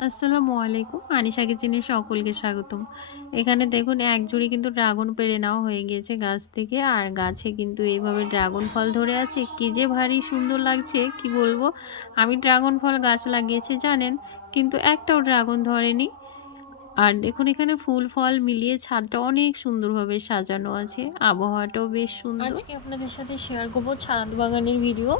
আসসালামু আলাইকুম। আনিশা কিচেনে সকলকে স্বাগতম। এখানে দেখুন, এক জুড়ি কিন্তু ড্রাগন পেড়ে নেওয়া হয়ে গিয়েছে গাছ থেকে। আর গাছে কিন্তু এইভাবে ড্রাগন ফল ধরে আছে। কি যে ভারী সুন্দর লাগছে, কি বলব? আমি ড্রাগন ফল গাছ লাগিয়েছি, জানেন? কিন্তু একটাও ড্রাগন ধরেনি। আর দেখুন, এখানে ফুল, ফল মিলিয়ে ছাদটা অনেক সুন্দরভাবে সাজানো আছে। আবহাওয়াটাও বেশ সুন্দর। আজকে আপনাদের সাথে শেয়ার করব ছাদ বাগানের ভিডিও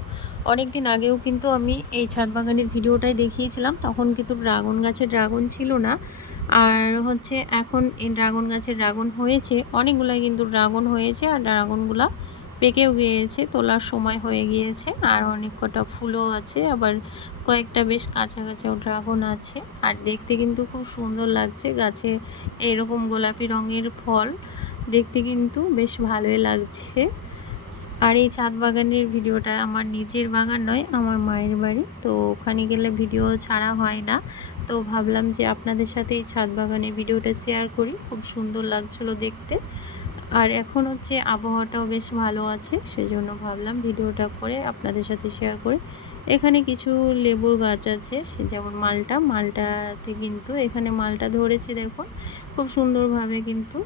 অনেক দিন আগেও কিন্তু আমি এই ছাদ বাগানের ভিডিওটাই দেখিয়েছিলাম। তখন কিন্তু ড্রাগন গাছে ড্রাগন ছিল না। আর হচ্ছে এখন এই ড্রাগন গাছে ড্রাগন হয়েছে। অনেকগুলোই কিন্তু ড্রাগন হয়েছে আর ড্রাগনগুলা পেকেও গিয়েছে, তোলার সময় হয়ে গিয়েছে। আর অনেক কটা ফুলও আছে, আবার কয়েকটা বেশ কাঁচা কাছাকাছিও ড্রাগন আছে। আর দেখতে কিন্তু খুব সুন্দর লাগছে গাছে এরকম গোলাপি রঙের ফল। দেখতে কিন্তু বেশ ভালোই লাগছে। আর এই ছাদ বাগানের ভিডিওটা আমার নিজের বাগান নয়, আমার মায়ের বাড়ি। তো ওখানে গেলে ভিডিও ছাড়া হয় না। তো ভাবলাম যে আপনাদের সাথে এই ছাদ বাগানের ভিডিওটা শেয়ার করি। খুব সুন্দর লাগছিল দেখতে। আর এখন হচ্ছে আবহাওয়াটাও বেশ ভালো আছে, সেজন্য ভাবলাম ভিডিওটা করে আপনাদের সাথে শেয়ার করে। এখানে কিছু লেবুর গাছ আছে, সে যেমন মালটা, মালটাতে কিন্তু এখানে মালটা ধরেছে দেখুন, খুব সুন্দরভাবে কিন্তু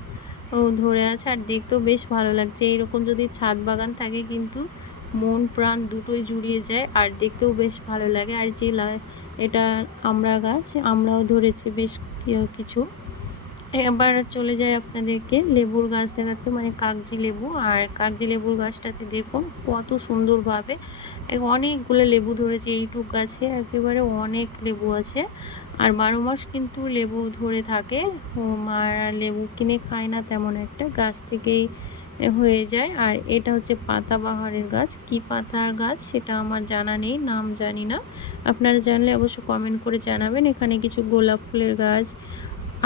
ধরে আছে আর দেখতেও বেশ ভালো লাগছে। এইরকম যদি ছাদ বাগান থাকে কিন্তু মন প্রাণ দুটোই জুড়িয়ে যায় আর দেখতেও বেশ ভালো লাগে। আর যে এটা আমরা গাছ, আমরাও ধরেছে বেশ কিছু। এবার চলে যায় আপনাদেরকে লেবুর গাছ দেখাতে মানে কাগজি লেবু। আর কাগজি লেবুর গাছটাতে দেখুন কত সুন্দরভাবে অনেকগুলো লেবু ধরেছে এইটুক গাছে, একেবারে অনেক লেবু আছে। আর বারো মাস কিন্তু লেবু ধরে থাকে আর লেবু কিনে খায় না তেমন একটা, গাছ থেকেই হয়ে যায়। আর এটা হচ্ছে পাতাবাহারের গাছ। কি পাতার গাছ সেটা আমার জানা নেই, নাম জানি না। আপনারা জানলে অবশ্য কমেন্ট করে জানাবেন। এখানে কিছু গোলাপ ফুলের গাছ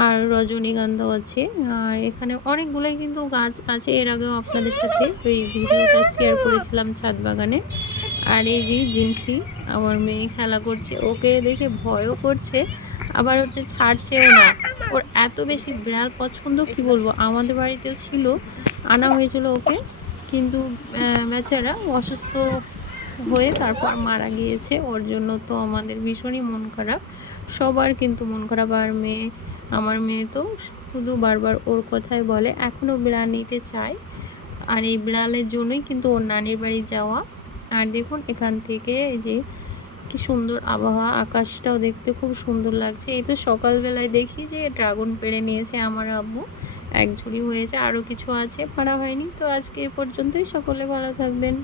আর রজনীগন্ধাও আছে। আর এখানে অনেকগুলোই কিন্তু গাছ আছে। এর আগেও আপনাদের সাথে ওই ভিডিওটা শেয়ার করেছিলাম ছাদ বাগানে। আর এই যে জিন্সি, আমার মেয়ে খেলা করছে। ওকে দেখে ভয়ও করছে। আবার হচ্ছে ছাড়ছেও না। ওর এত বেশি বিড়াল পছন্দ, কি বলব? আমাদের বাড়িতেও ছিল, আনা হয়েছিল ওকে। কিন্তু বেচারা অসুস্থ হয়ে তারপর মারা গিয়েছে। ওর জন্য তো আমাদের ভীষণই মন খারাপ। সবার কিন্তু মন খারাপ। আর মেয়ে আমার মেয়ে তো শুধু বারবার ওর কথাই বলে এখনও বিড়াল নিতে চায়। আর এই বিড়ালের জন্যই কিন্তু ওর নানির বাড়ি যাওয়া। আর দেখুন, এখান থেকে এই যে কি সুন্দর আবহাওয়া, আকাশটাও দেখতে খুব সুন্দর লাগছে। এই তো সকালবেলায় দেখি যে ড্রাগন পেড়ে নিয়েছে আমার আব্বু। এক ঝুড়ি হয়েছে, আরও কিছু আছে, পাড়া হয়নি। তো আজকে এ পর্যন্তই। সকলে ভালো থাকবেন।